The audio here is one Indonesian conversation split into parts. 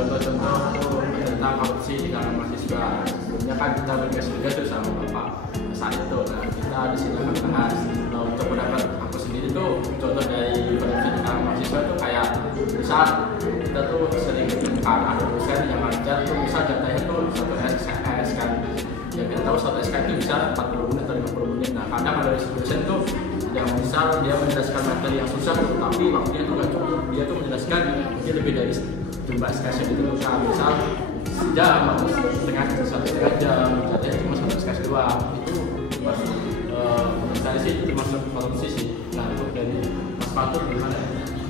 contoh-contoh tentang korupsi di kalangan mahasiswa. Sebelumnya kan kita bertugas tuh sama Bapak saat itu. Nah, kita di sini akan bahas. Nah, untuk pendapat aku sendiri tuh contoh dari korupsi di kalangan mahasiswa itu kayak misal kita tuh sering dengar ada dosen yang ngajar tuh misal jatahnya tuh satu SKS kan. Ya kita tahu satu SKS itu bisa 40 menit atau 50 menit. Nah, kadang ada dosen tuh yang misal dia menjelaskan materi yang susah tuh, tapi waktunya tuh nggak cukup. Dia tuh menjelaskan mungkin lebih dari jumlah SKS yang itu misal sejam atau setengah jam, jatahnya cuma satu SKS doang. Itu menurut saya sih itu termasuk korupsi sih. Nah, untuk dari Mas Fatur gimana?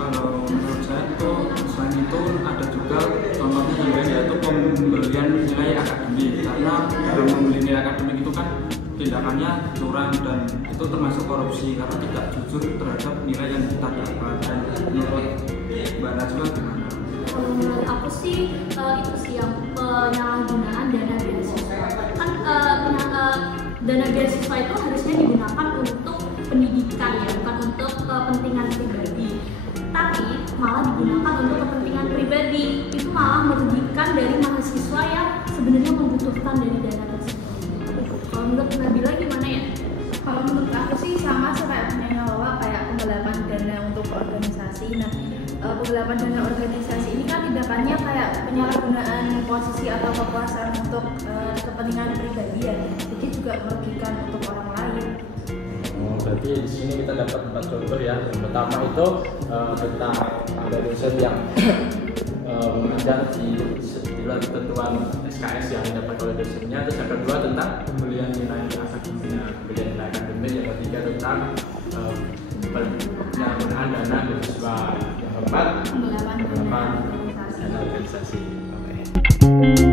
Kalau menurut saya itu selain itu ada juga contohnya yang lain, yaitu pembelian nilai akademik. Karena dalam membeli nilai akademik itu kan tindakannya curang dan itu termasuk korupsi karena tidak jujur terhadap nilai yang kita dapat. Dan menurut Mbak Najwa gimana? Menurut aku sih itu sih yang penyalahgunaan dana beasiswa. Kan dana beasiswa itu harusnya digunakan untuk pendidikan ya, bukan untuk kepentingan pribadi. Tapi malah digunakan untuk kepentingan pribadi. Itu malah merugikan dari mahasiswa yang sebenarnya membutuhkan dari dana tersebut. Kalau menurut Nabila gimana ya? Kalau menurut aku sih sama kayak punya Wawa, kayak penggelapan dana untuk organisasi. Nah, penggelapan dana organisasi ini kan tindakannya kayak penyalahgunaan posisi atau kekuasaan untuk kepentingan pribadi ya. Jadi juga merugikan untuk orang lain. Berarti di sini kita dapat 4 contoh ya. Yang pertama itu tentang ada dosen yang mengajar di luar ketentuan SKS yang didapat oleh dosennya. Terus yang kedua tentang pembelian nilai akademik. Yang ketiga tentang penyalahgunaan dana beasiswa. Yang keempat Penggelapan dana dana organisasi. organisasi.